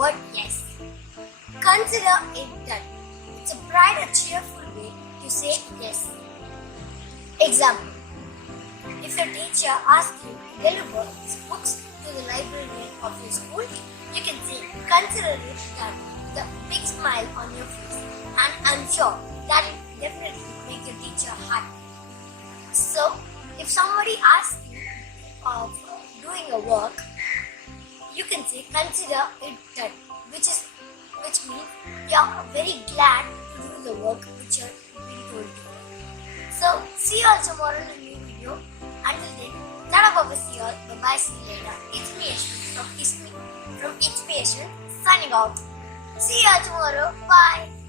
word yes. Consider it done. It's a bright and cheerful way to say yes. Example. If your teacher asks you to deliver books to the library of your school, you can say, consider it done with a big smile on your face, and I'm sure that will definitely make your teacher happy. So, if somebody asks you of doing a work, you can say, consider it done, which means you are very glad to do the work which you have been told to. So, see you all tomorrow in a new video. Until then, Tata Baba, see you all. Bye-bye, see you later. It's me, Yashwanth from itzmeyashwanth signing out. See you all tomorrow. Bye.